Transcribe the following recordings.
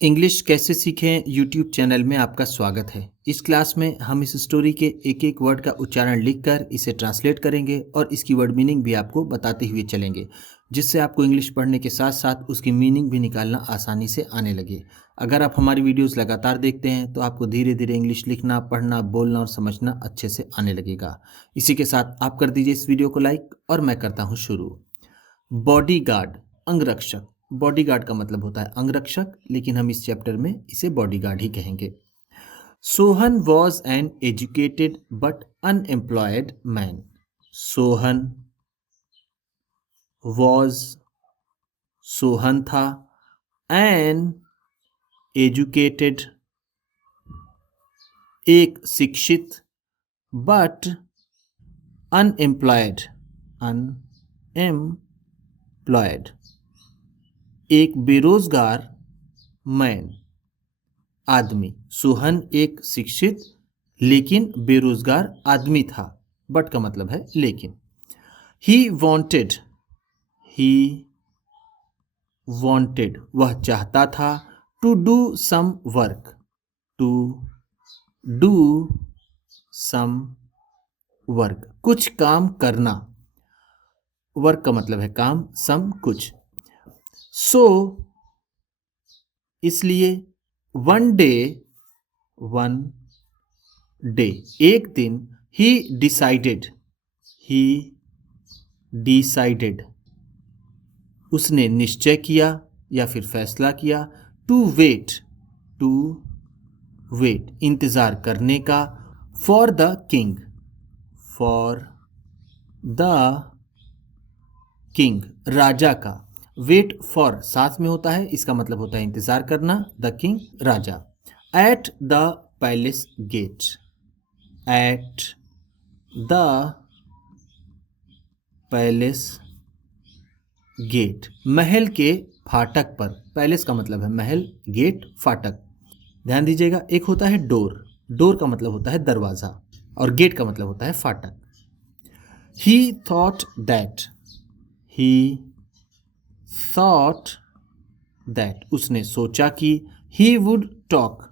English कैसे सीखें YouTube channel में आपका स्वागत है। इस क्लास में हम इस स्टोरी के एक एक वर्ड का उच्चारण लिखकर इसे ट्रांसलेट करेंगे और इसकी वर्ड मीनिंग भी आपको बताते हुए चलेंगे, जिससे आपको इंग्लिश पढ़ने के साथ साथ उसकी मीनिंग भी निकालना आसानी से आने लगे। अगर आप हमारी वीडियोस लगातार देखते हैं तो आपको धीरे धीरे इंग्लिश लिखना, पढ़ना, बोलना और समझना अच्छे से आने लगेगा। इसी के साथ आप कर दीजिए इस वीडियो को लाइक और मैं करता हूँ शुरू। बॉडीगार्ड, अंगरक्षक। बॉडीगार्ड का मतलब होता है अंगरक्षक, लेकिन हम इस चैप्टर में इसे बॉडीगार्ड ही कहेंगे। Sohan was an educated but unemployed man. Sohan was, Sohan था, एन एजुकेटेड एक शिक्षित, बट अनएम्प्लॉयड अनएम्प्लॉयड एक बेरोजगार, मैन आदमी। सोहन एक शिक्षित लेकिन बेरोजगार आदमी था। बट का मतलब है लेकिन। ही वॉन्टेड वह चाहता था, to do some work, to do some work कुछ काम करना। वर्क का मतलब है काम, सम कुछ। सो इसलिए, वन डे एक दिन, ही डिसाइडेड उसने निश्चय किया या फिर फैसला किया, टू वेट इंतजार करने का, फॉर द किंग राजा का। वेट फॉर साथ में होता है, इसका मतलब होता है इंतजार करना, द किंग राजा। At the palace gate, at the palace gate महल के फाटक पर। पैलेस का मतलब है महल, गेट फाटक। ध्यान दीजिएगा, एक होता है डोर का मतलब होता है दरवाजा और गेट का मतलब होता है फाटक। ही थॉट दैट उसने सोचा कि, ही वुड टॉक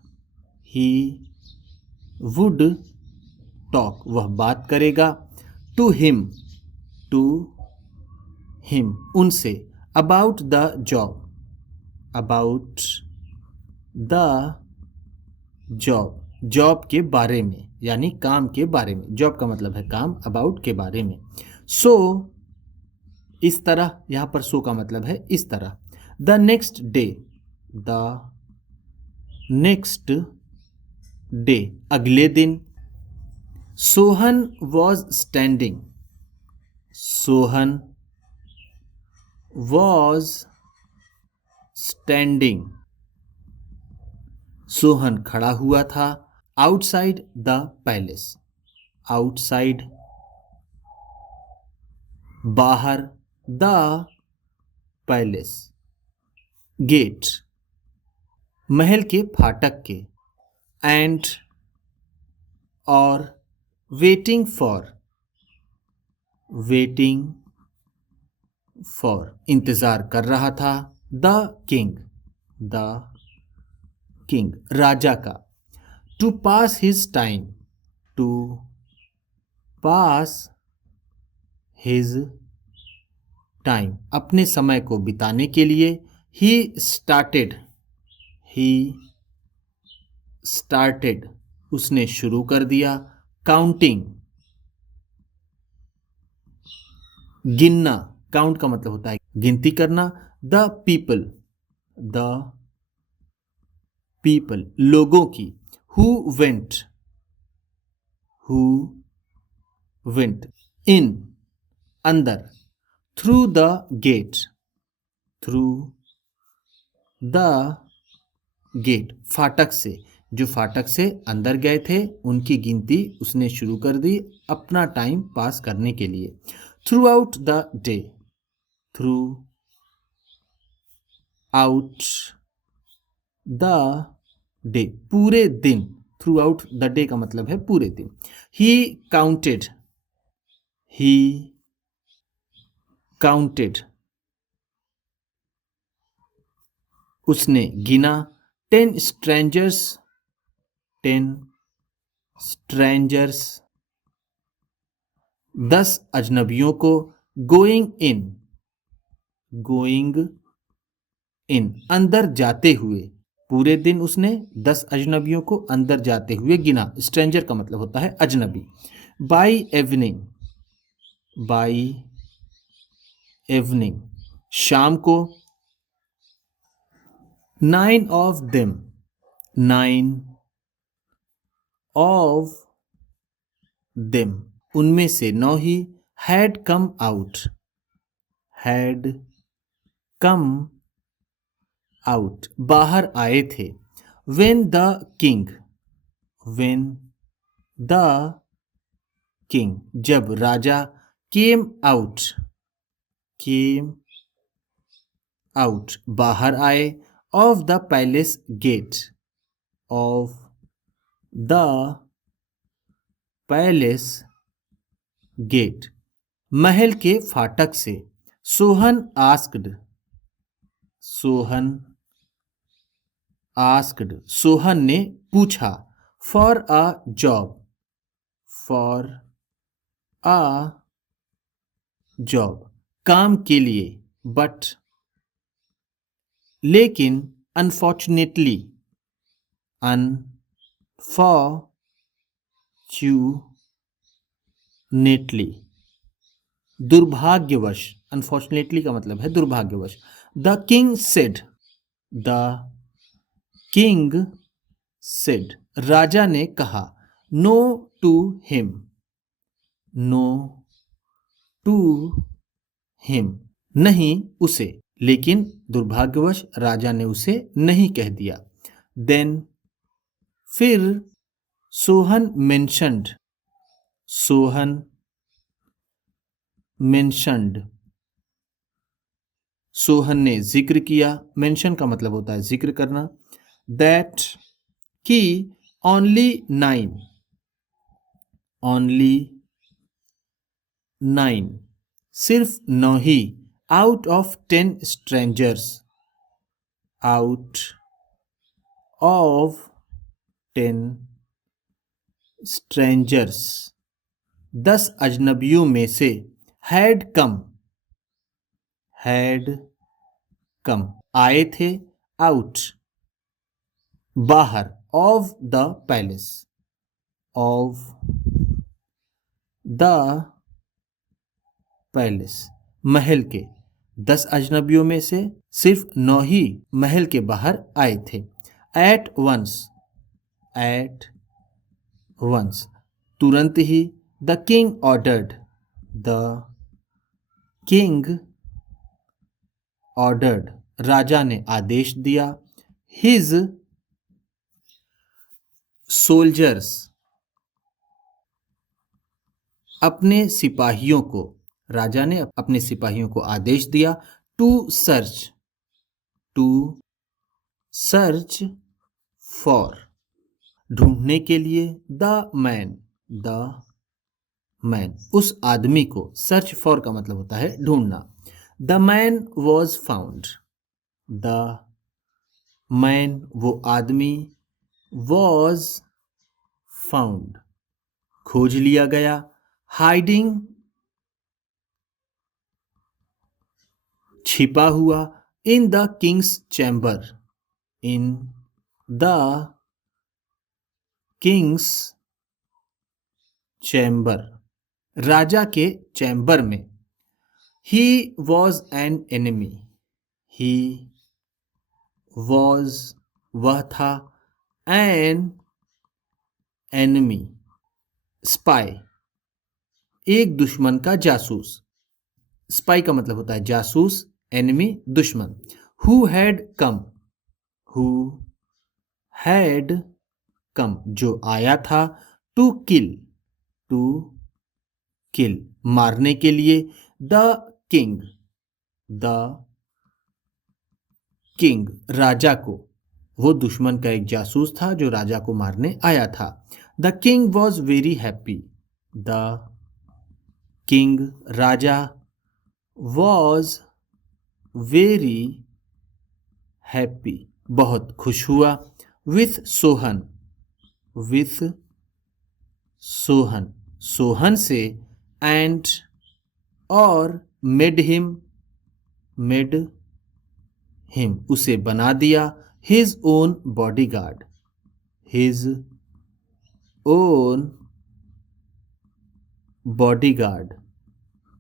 वह बात करेगा, टू हिम उनसे, अबाउट द जॉब के बारे में, यानी काम के बारे में। जॉब का मतलब है काम, अबाउट के बारे में। सो इस तरह, यहां पर सो का मतलब है इस तरह। द नेक्स्ट डे अगले दिन, सोहन वॉज स्टैंडिंग सोहन खड़ा हुआ था, आउटसाइड बाहर, द पैलेस गेट महल के फाटक के, एंड और वेटिंग फॉर इंतजार कर रहा था, द किंग राजा का। टू पास हिज टाइम अपने समय को बिताने के लिए, ही स्टार्टेड उसने शुरू कर दिया, काउंटिंग गिनना। काउंट का मतलब होता है गिनती करना। द पीपल लोगों की, हु वेंट इन अंदर, थ्रू द गेट फाटक से, जो फाटक से अंदर गए थे उनकी गिनती उसने शुरू कर दी अपना टाइम पास करने के लिए। थ्रू आउट द डे पूरे दिन। थ्रू आउट द डे का मतलब है पूरे दिन। ही काउंटेड उसने गिना, 10 strangers, 10 strangers, 10 अजनबियों को, गोइंग इन, गोइंग इन, अंदर जाते हुए। पूरे दिन उसने 10 अजनबियों को अंदर जाते हुए गिना। स्ट्रेंजर का मतलब होता है अजनबी। बाई इवनिंग, बाई इवनिंग, शाम को। 9 ऑफ देम, 9 ऑफ देम, उनमें से 9 ही, had come out, had come out, बाहर आए थे। When the king, when the king, जब राजा, केम आउट, केम आउट, बाहर आए, of the palace gate, of the palace gate, महल के फाटक से। सोहन आस्क्ड, सोहन आस्क्ड, सोहन ने पूछा। For a job, for a job, काम के लिए। बट, लेकिन, अनफॉर्चुनेटली, अनफॉर्चुनेटली, दुर्भाग्यवश। अनफॉर्चुनेटली का मतलब है दुर्भाग्यवश। The king said, the king said, राजा ने कहा। No to him, no to him, नहीं उसे। लेकिन दुर्भाग्यवश राजा ने उसे नहीं कह दिया। देन, फिर, सोहन मेंशन्ड, सोहन मेंशन्ड, सोहन ने जिक्र किया। मेंशन का मतलब होता है जिक्र करना। दैट, कि, ओनली 9, ओनली 9, सिर्फ 9 ही, out of 10 strangers, out of 10 strangers, 10 अजनबियों में से, हैड कम, हैड कम, आए थे, आउट, बाहर, of the palace, of the palace, महल के। 10 अजनबियों में से सिर्फ 9 ही महल के बाहर आए थे। एट वंस, एट वंस, तुरंत ही। The king ordered, the king ordered, राजा ने आदेश दिया। हिज सोल्जर्स, अपने सिपाहियों को, राजा ने अपने सिपाहियों को आदेश दिया। To search, to search for, ढूंढने के लिए। द मैन, द मैन, उस आदमी को। सर्च फॉर का मतलब होता है ढूंढना। The man was found, the man, वो आदमी। वॉज फाउंड, खोज लिया गया। हाइडिंग, छिपा हुआ। In the king's chamber, in the king's chamber, राजा के चैम्बर में। He was an enemy, he was, वह था। एन एनिमी, स्पाई, एक दुश्मन का जासूस। स्पाई का मतलब होता है जासूस, एनिमी दुश्मन। Who had come, who had come, जो आया था। टू किल, टू किल, मारने के लिए। द किंग, द किंग, राजा को। वो दुश्मन का एक जासूस था जो राजा को मारने आया था। The king was very happy, the king, Raja, was very happy, बहुत खुश हुआ। विथ सोहन, विथ सोहन, सोहन से। एंड, और मेड हिम, उसे बना दिया। His own bodyguard, his own bodyguard,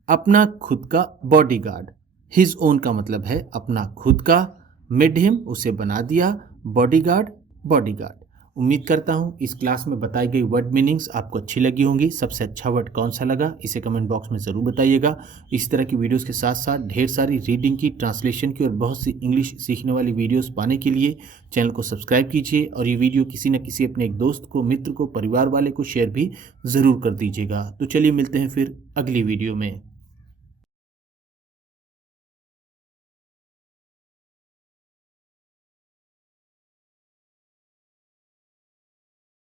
अपना खुद का बॉडीगार्ड। हिज ओन का मतलब है अपना खुद का, मेड हिम उसे बना दिया, बॉडीगार्ड बॉडीगार्ड। उम्मीद करता हूँ इस क्लास में बताई गई वर्ड मीनिंग्स आपको अच्छी लगी होंगी। सबसे अच्छा वर्ड कौन सा लगा इसे कमेंट बॉक्स में ज़रूर बताइएगा। इस तरह की वीडियोस के साथ साथ ढेर सारी रीडिंग की, ट्रांसलेशन की और बहुत सी इंग्लिश सीखने वाली वीडियोस पाने के लिए चैनल को सब्सक्राइब कीजिए और ये वीडियो किसी न किसी अपने एक दोस्त को, मित्र को, परिवार वाले को शेयर भी ज़रूर कर दीजिएगा। तो चलिए मिलते हैं फिर अगली वीडियो में।